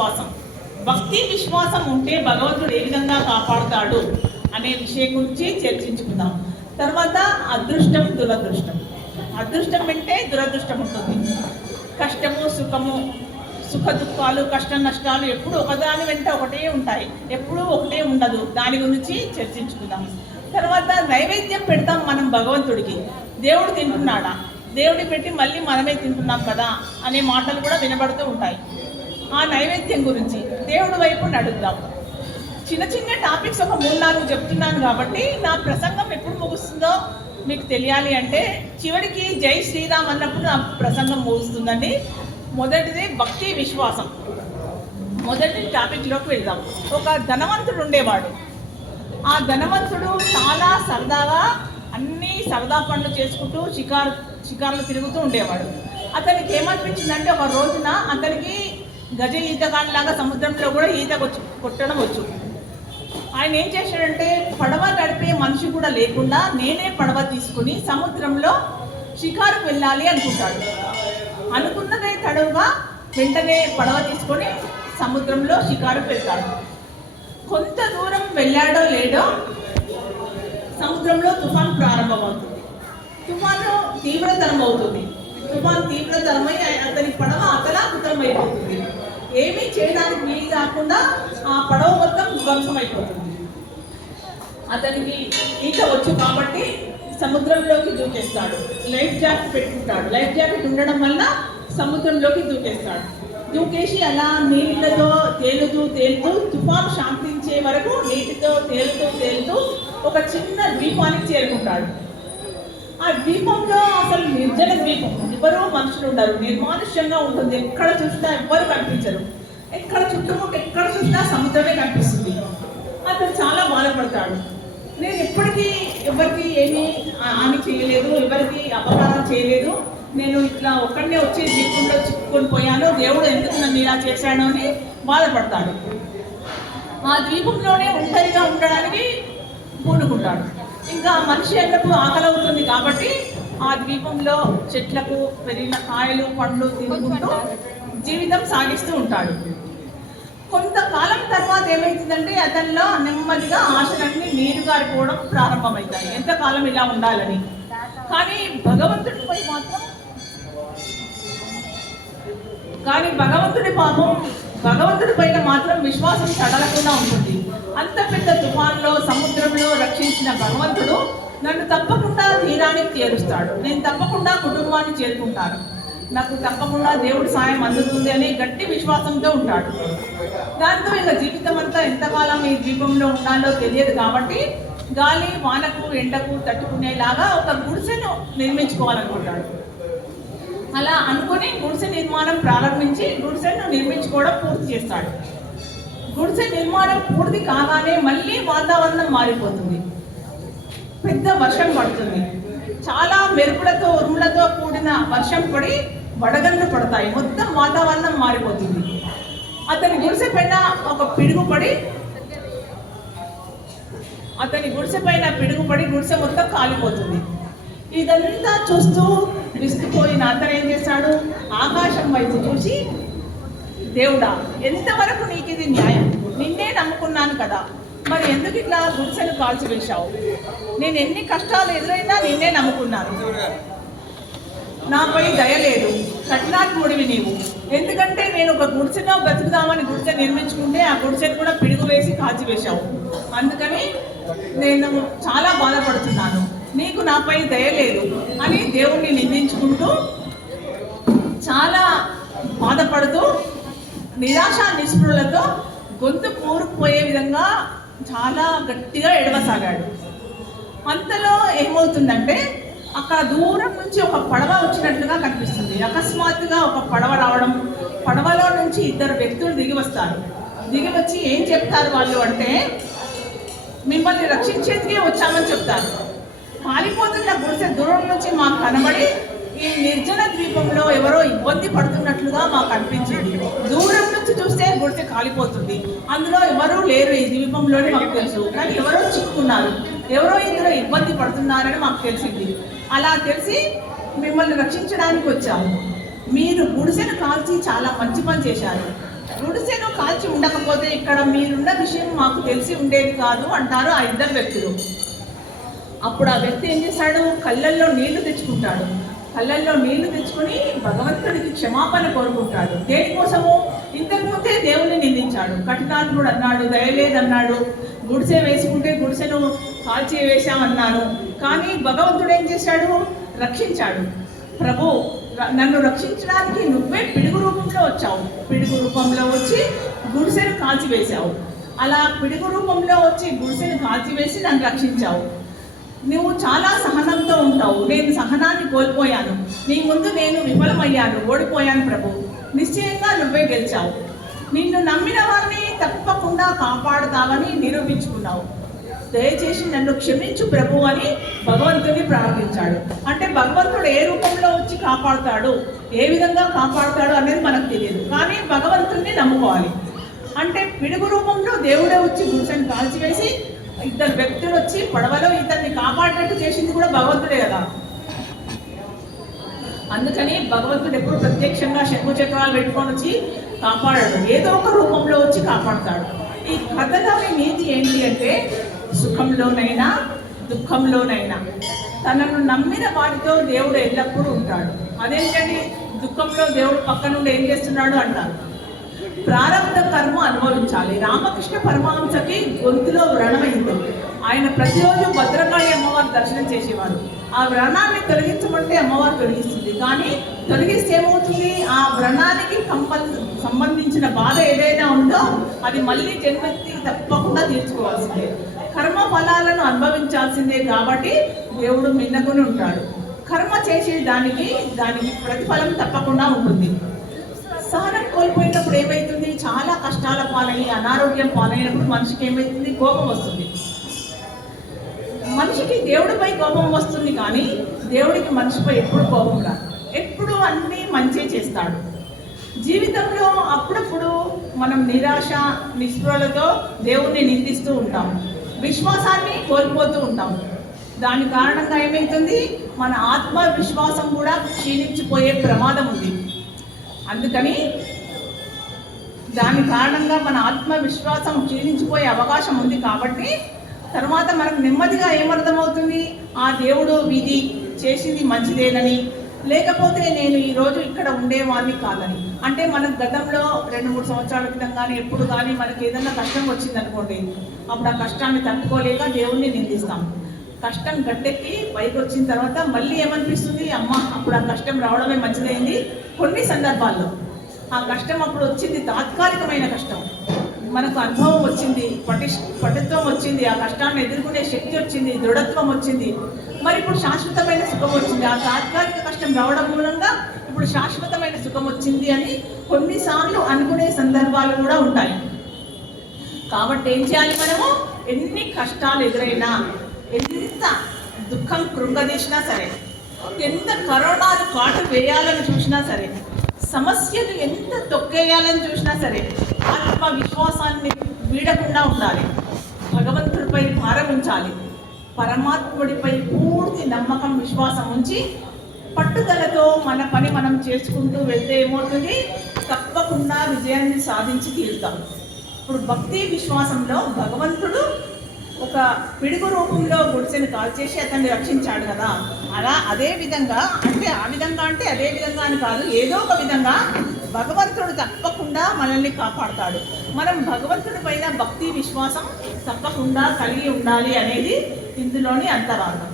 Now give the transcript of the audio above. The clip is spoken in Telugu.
విశ్వాసం. భక్తి విశ్వాసం ఉంటే భగవంతుడు ఏ విధంగా కాపాడుతాడు అనే విషయం గురించి చర్చించుకుందాం. తర్వాత అదృష్టం, దురదృష్టం. అదృష్టం అంటే దురదృష్టం ఉంటుంది. కష్టము, సుఖము, సుఖ దుఃఖాలు, కష్ట నష్టాలు ఎప్పుడు ఒకదాని వెంట ఒకటే ఉంటాయి, ఎప్పుడూ ఒకటే ఉండదు. దాని గురించి చర్చించుకుందాం. తర్వాత నైవేద్యం పెడతాం మనం భగవంతుడికి. దేవుడు తింటున్నాడా, దేవుడి పెట్టి మళ్ళీ మనమే తింటున్నాం కదా అనే మాటలు కూడా వినబడుతూ ఉంటాయి. ఆ నైవేద్యం గురించి దేవుడి వైపు నడుద్దాం. చిన్న చిన్న టాపిక్స్ ఒక 3-4 చెప్తున్నాను కాబట్టి నా ప్రసంగం ఎప్పుడు ముగుస్తుందో మీకు తెలియాలి అంటే చివరికి జై శ్రీరామ్ అన్నప్పుడు నా ప్రసంగం ముగుస్తుందండి. మొదటిది భక్తి విశ్వాసం. మొదటి టాపిక్లోకి వెళ్దాం. ఒక ధనవంతుడు ఉండేవాడు. ఆ ధనవంతుడు చాలా సరదాగా అన్ని సరదా పనులు చేసుకుంటూ షికార్లు తిరుగుతూ ఉండేవాడు. అతనికి ఏమనిపించిందంటే ఒక రోజున అతనికి గజ ఈతగాడిలాగా సముద్రంలో కూడా ఈత కొట్టడం వచ్చు. ఆయన ఏం చేశాడంటే పడవ నడిపే మనిషి కూడా లేకుండా నేనే పడవ తీసుకుని సముద్రంలో షికారుకు వెళ్ళాలి అనుకుంటాడు. అనుకున్నదే తడవుగా వెంటనే పడవ తీసుకొని సముద్రంలో షికారుకు వెళ్తాడు. కొంత దూరం వెళ్ళాడో లేడో సముద్రంలో తుఫాన్ ప్రారంభమవుతుంది. తుఫాను తీవ్రతరం అవుతుంది. తుఫాన్ తీవ్రతరమై అతని పడవ అతలాకుతలం అయిపోతుంది. ఏమీ చేయడానికి వీలు కాకుండా ఆ పడవ మొత్తం ధ్వంసం అయిపోతుంది. అతనికి ఈత వచ్చు కాబట్టి సముద్రంలోకి దూకేస్తాడు. లైఫ్ జాకెట్ పెట్టుకుంటాడు. లైఫ్ జాకెట్ ఉండడం వల్ల సముద్రంలోకి దూకేస్తాడు. దూకేసి అలా నీళ్ళతో తేలుతూ తుఫాను శాంతించే వరకు నీటితో తేలుతూ ఒక చిన్న ద్వీపానికి చేరుకుంటాడు. ఆ ద్వీపంలో అసలు నిర్జన ద్వీపం, ఎవరూ మనుషులు ఉండరు, నిర్మానుష్యంగా ఉంటుంది. ఎక్కడ చూసినా ఎవ్వరు కనిపించరు. ఎక్కడ చూసినా సముద్రమే కనిపిస్తుంది. అతను చాలా బాధపడతాడు. నేను ఎప్పటికీ ఎవరికి ఏమీ హాని చేయలేదు, ఎవరికి అపకారం చేయలేదు, నేను ఇట్లా ఒక్కడనే వచ్చి ద్వీపంలో చిక్కుకొని పోయాను, దేవుడు ఎందుకు నన్ను ఇలా చేశాను అని బాధపడతాడు. ఆ ద్వీపంలోనే ఒంటరిగా ఉండడానికి పూనుకుంటాడు. ఇంకా మనిషి అన్నప్పుడు ఆకలి అవుతుంది కాబట్టి ఆ ద్వీపంలో చెట్లకు పెరిగిన కాయలు పండ్లు తినుకుంటూ జీవితం సాగిస్తూ ఉంటాడు. కొంతకాలం తర్వాత ఏమవుతుందంటే అతనిలో నెమ్మదిగా ఆశలన్నీ నీరు గారిపోవడం ప్రారంభమవుతాయి. ఎంతకాలం ఇలా ఉండాలని. కానీ భగవంతుడి పైన మాత్రం విశ్వాసం సడలకుండా ఉంటుంది. అంత పెద్ద తుఫాన్లో సముద్రంలో రక్షించిన భగవంతుడు నన్ను తప్పకుండా తీరానికి చేరుస్తాడు, నేను తప్పకుండా కుటుంబాన్ని చేరుకుంటాను, నాకు తప్పకుండా దేవుడి సాయం అందుతుంది అని గట్టి విశ్వాసంతో ఉంటాడు. దాంతో ఇక జీవితం అంతా ఎంతకాలం ఈ ద్వీపంలో ఉండాలో తెలియదు కాబట్టి గాలి వానకు ఎండకు తట్టుకునేలాగా ఒక గుడిసెను నిర్మించుకోవాలనుకుంటాడు. అలా అనుకుని గుడిసె నిర్మాణం ప్రారంభించి గుడిసెను నిర్మించుకోవడం పూర్తి చేస్తాడు. గుడిసె నిర్మాణం పూర్తి కాగానే మళ్ళీ వాతావరణం మారిపోతుంది. పెద్ద వర్షం పడుతుంది. చాలా మెరుపులతో ఉరుములతో కూడిన వర్షం పడి వడగళ్ళు పడతాయి. మొత్తం వాతావరణం మారిపోతుంది. అతని గుడిసె పైన పిడుగుపడి గుడిసె మొత్తం కాలిపోతుంది. ఇదంతా చూస్తూ విసిగిపోయిన అతను ఏం చేశాడు, ఆకాశం వైపు చూసి, దేవుడా, ఎంతవరకు నీకు ఇది న్యాయం? నిన్నే నమ్ముకున్నాను కదా, మరి ఎందుకు ఇట్లా గుడిసెను కాల్చివేశావు? నేను ఎన్ని కష్టాలు ఎదురైనా నిన్నే నమ్ముకున్నాను, నాపై దయ లేదు, కఠినాత్ముడివి నీవు. ఎందుకంటే నేను ఒక గుడిసెలో బ్రతుకుదామని గుడిసె నిర్మించుకుంటే ఆ గుడిసెను కూడా పిడుగు వేసి కాల్చివేశావు. అందుకని నేను చాలా బాధపడుతున్నాను, నీకు నాపై దయ లేదు అని దేవుణ్ణి నిందించుకుంటూ చాలా బాధపడుతూ నిరాశ నిస్పృహలతో గొంతు కూరుకుపోయే విధంగా చాలా గట్టిగా ఎడవసాగాడు. అంతలో ఏమవుతుందంటే అక్కడ దూరం నుంచి ఒక పడవ వచ్చినట్లుగా కనిపిస్తుంది. అకస్మాత్తుగా ఒక పడవ రావడం, పడవలో నుంచి 2 వ్యక్తులు దిగి వస్తారు. దిగి వచ్చి ఏం చెప్తారు వాళ్ళు అంటే, మిమ్మల్ని రక్షించేందుకే వచ్చామని చెప్తారు. కాలిపోతున్న గుడిసె దూరం నుంచి మాకు కనబడి ఈ నిర్జన ద్వీపంలో ఎవరో ఇబ్బంది పడుతున్నట్లుగా మాకు అనిపించింది. దూరం నుంచి చూస్తే గుడిసె కాలిపోతుంది, అందులో ఎవరూ లేరు ఈ ద్వీపంలోని మాకు తెలుసు, కానీ ఎవరో చిక్కుకున్నారు, ఎవరో ఇందులో ఇబ్బంది పడుతున్నారని మాకు తెలిసింది. అలా తెలిసి మిమ్మల్ని రక్షించడానికి వచ్చాము. మీరు గుడిసెను కాల్చి చాలా మంచి పని చేశారు. గుడిసెను ఉండకపోతే ఇక్కడ మీరున్న విషయం మాకు తెలిసి ఉండేది కాదు అంటారు ఆ ఇద్దరు వ్యక్తులు. అప్పుడు ఆ వ్యక్తి ఏం చేశాడు, కళ్ళల్లో నీళ్లు తెచ్చుకుంటాడు. కళ్ళల్లో నీళ్లు తెచ్చుకొని భగవంతుడికి క్షమాపణ కోరుకుంటాడు. దేనికోసము? ఇంతకుముందే దేవుని నిందించాడు, కఠినాత్ముడు అన్నాడు, దయలేదన్నాడు, గుడిసె వేసుకుంటే గుడిసెను కాల్చి వేశామన్నాను. కానీ భగవంతుడు ఏం చేశాడు, రక్షించాడు. ప్రభు, నన్ను రక్షించడానికి నువ్వే పిడుగు రూపంలో వచ్చావు, పిడుగు రూపంలో వచ్చి గుడిసెను కాల్చివేశావు. అలా పిడుగు రూపంలో వచ్చి గుడిసెను కాల్చివేసి నన్ను రక్షించావు. నువ్వు చాలా సహనంతో ఉంటావు, నేను సహనాన్ని కోల్పోయాను, నీ ముందు నేను విఫలమయ్యాను, ఓడిపోయాను ప్రభు, నిశ్చయంగా నువ్వే గెలిచావు, నిన్ను నమ్మిన వారిని తప్పకుండా కాపాడుతావని నిరూపించుకున్నావు, దయచేసి నన్ను క్షమించు ప్రభు అని భగవంతుడిని ప్రార్థించాడు. అంటే భగవంతుడు ఏ రూపంలో వచ్చి కాపాడుతాడు, ఏ విధంగా కాపాడుతాడు అనేది మనకు తెలియదు, కానీ భగవంతుడిని నమ్ముకోవాలి. అంటే పిడుగు రూపంలో దేవుడే వచ్చి గుడిసెను కాల్చివేసి ఇద్దరు వ్యక్తులు వచ్చి పడవలో ఇతన్ని కాపాడినట్టు చేసింది కూడా భగవంతుడే కదా. అందుకని భగవంతుడు ఎప్పుడు ప్రత్యక్షంగా శంకు చక్రాలు పెట్టుకొని వచ్చి కాపాడాడు, ఏదో ఒక రూపంలో వచ్చి కాపాడుతాడు. ఈ కథలోని నీతి ఏంటి అంటే, సుఖంలోనైనా దుఃఖంలోనైనా తనను నమ్మిన వారితో దేవుడు ఎల్లప్పుడూ ఉంటాడు. అదేంటండి, దుఃఖంలో దేవుడు పక్క నుండి ఏం చేస్తున్నాడు అంటారు, ప్రారంభ కర్మ అనుభవించాలి. రామకృష్ణ పరమహంసకి గొంతులో వ్రణమైంది. ఆయన ప్రతిరోజు భద్రకాళి అమ్మవారు దర్శనం చేసేవారు. ఆ వ్రణాన్ని తొలగించమంటే అమ్మవారు తొలగిస్తుంది, కానీ తొలగిస్తే ఏమవుతుంది, ఆ వ్రణానికి సంబంధించిన బాధ ఏదైనా ఉందో అది మళ్ళీ జన్మెత్తి తప్పకుండా తీర్చుకోవాల్సిందే. కర్మ ఫలాలను అనుభవించాల్సిందే. కాబట్టి దేవుడు మిన్నకుని ఉంటాడు. కర్మ చేసే దానికి ప్రతిఫలం తప్పకుండా ఉంటుంది. సహనం కోల్పోయినప్పుడు ఏమవుతుంది, చాలా కష్టాల పాలై అనారోగ్యం పాలైనప్పుడు మనిషికి ఏమవుతుంది, కోపం వస్తుంది. మనిషికి దేవుడిపై కోపం వస్తుంది, కానీ దేవుడికి మనిషిపై ఎప్పుడు కోపం రాదు, ఎప్పుడు అన్నీ మంచి చేస్తాడు. జీవితంలో అప్పుడప్పుడు మనం నిరాశ నిస్పృహలతో దేవుణ్ణి నిందిస్తూ ఉంటాం, విశ్వాసాన్ని కోల్పోతూ ఉంటాం. దాని కారణంగా ఏమవుతుంది, మన ఆత్మవిశ్వాసం కూడా క్షీణించిపోయే ప్రమాదం ఉంది. అందుకని దాని కారణంగా మన ఆత్మవిశ్వాసం క్షీణించిపోయే అవకాశం ఉంది. కాబట్టి తర్వాత మనకు నెమ్మదిగా ఏమర్థమవుతుంది, ఆ దేవుడు విధి చేసింది మంచిదేనని, లేకపోతే నేను ఈరోజు ఇక్కడ ఉండేవాడిని కాదని. అంటే మనకు గతంలో 2-3 సంవత్సరాల క్రితం కానీ ఎప్పుడు కానీ మనకి ఏదైనా కష్టం వచ్చిందనుకోండి, అప్పుడు ఆ కష్టాన్ని తట్టుకోలేక దేవుణ్ణి నిందిస్తాం. కష్టం గట్టెక్కి పైకి వచ్చిన తర్వాత మళ్ళీ ఏమనిపిస్తుంది, అమ్మ అప్పుడు ఆ కష్టం రావడమే మంచిదైంది. కొన్ని సందర్భాల్లో ఆ కష్టం అప్పుడు వచ్చింది తాత్కాలికమైన కష్టం, మనకు అనుభవం వచ్చింది, పటుత్వం వచ్చింది, ఆ కష్టాన్ని ఎదుర్కొనే శక్తి వచ్చింది, దృఢత్వం వచ్చింది. మరి ఇప్పుడు శాశ్వతమైన సుఖం వచ్చింది. ఆ తాత్కాలిక కష్టం రావడం మూలంగా ఇప్పుడు శాశ్వతమైన సుఖం వచ్చింది అని కొన్నిసార్లు అనుకునే సందర్భాలు కూడా ఉంటాయి. కాబట్టి ఏం చేయాలి, మనము ఎన్ని కష్టాలు ఎదురైనా, ఎంత దుఃఖం కృంగదీసినా సరే, ఎంత కరోనాలు కాటు వేయాలని చూసినా సరే, సమస్యలు ఎంత తొక్కేయాలని చూసినా సరే, ఆత్మవిశ్వాసాన్ని వీడకుండా ఉండాలి, భగవంతుడిపై భారం ఉంచాలి, పరమాత్ముడిపై పూర్తి నమ్మకం విశ్వాసం ఉంచి పట్టుదలతో మన పని మనం చేసుకుంటూ వెళ్తే ఏమవుతుంది, తప్పకుండా విజయాన్ని సాధించి తీరుతాం. ఇప్పుడు భక్తి విశ్వాసంలో భగవంతుడు ఒక పిడుగు రూపంలో గుడిసెను కాల్చేసి అతన్ని రక్షించాడు కదా, అలా అదే విధంగా అంటే ఆ విధంగా అంటే అదే విధంగా అని కాదు, ఏదో ఒక విధంగా భగవంతుడు తప్పకుండా మనల్ని కాపాడుతాడు. మనం భగవంతుడి పైన భక్తి విశ్వాసం తప్పకుండా కలిగి ఉండాలి అనేది ఇందులోని అంతరార్థం.